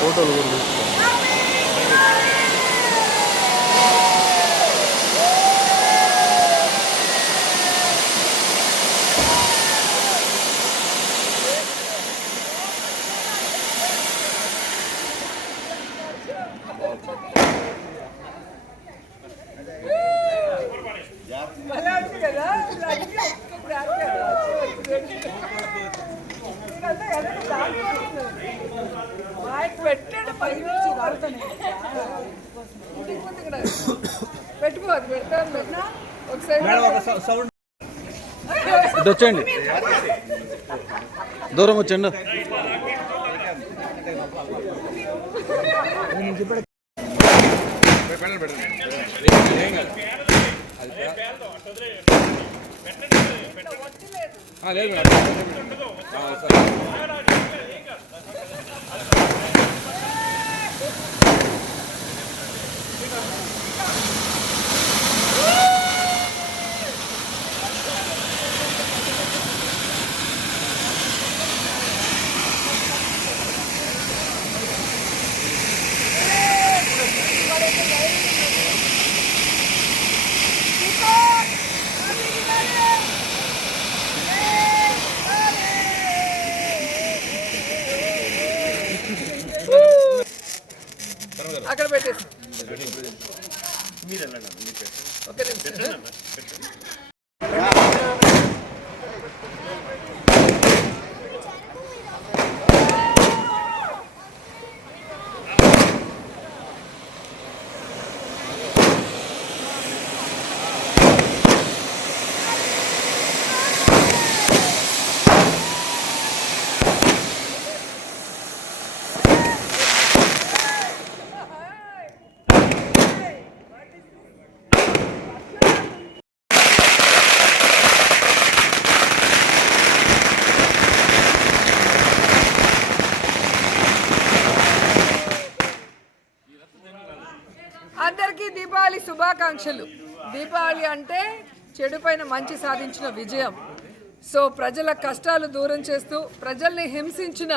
ఫోటోలు కూడా తీసుకో. ఇది వచ్చేయండి, దూరం వచ్చండి. లేదు అక్కడ పెట్టేసి అందరికీ దీపావళి శుభాకాంక్షలు. దీపావళి అంటే చెడు పైన మంచి సాధించిన విజయం. సో ప్రజల కష్టాలు దూరం చేస్తూ ప్రజల్ని హింసించిన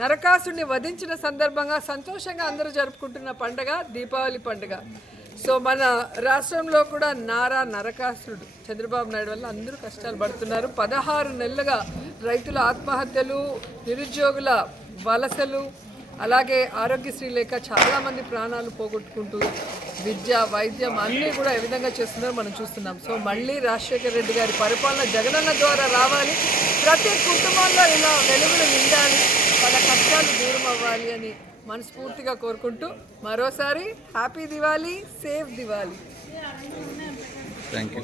నరకాసుడిని వధించిన సందర్భంగా సంతోషంగా అందరూ జరుపుకుంటున్న పండుగ దీపావళి పండుగ. సో మన రాష్ట్రంలో కూడా నరకాసురుడు చంద్రబాబు నాయుడు వల్ల అందరూ కష్టాలు పడుతున్నారు. 16 నెలలుగా రైతుల ఆత్మహత్యలు, నిరుద్యోగుల వలసలు, అలాగే ఆరోగ్యశ్రీ లేక చాలామంది ప్రాణాలు పోగొట్టుకుంటూ విద్య, వైద్యం అన్నీ కూడా ఏ విధంగా చేస్తున్నారో మనం చూస్తున్నాం. సో మళ్ళీ రాజశేఖర రెడ్డి గారి పరిపాలన జగనన్న ద్వారా రావాలి, ప్రతి కుటుంబంలో ఇలా వెలుగులు నిండాలి, వాళ్ళ కష్టాలు దూరం అవ్వాలి అని మనస్ఫూర్తిగా కోరుకుంటూ మరోసారి happy Diwali, safe Diwali. Thank you.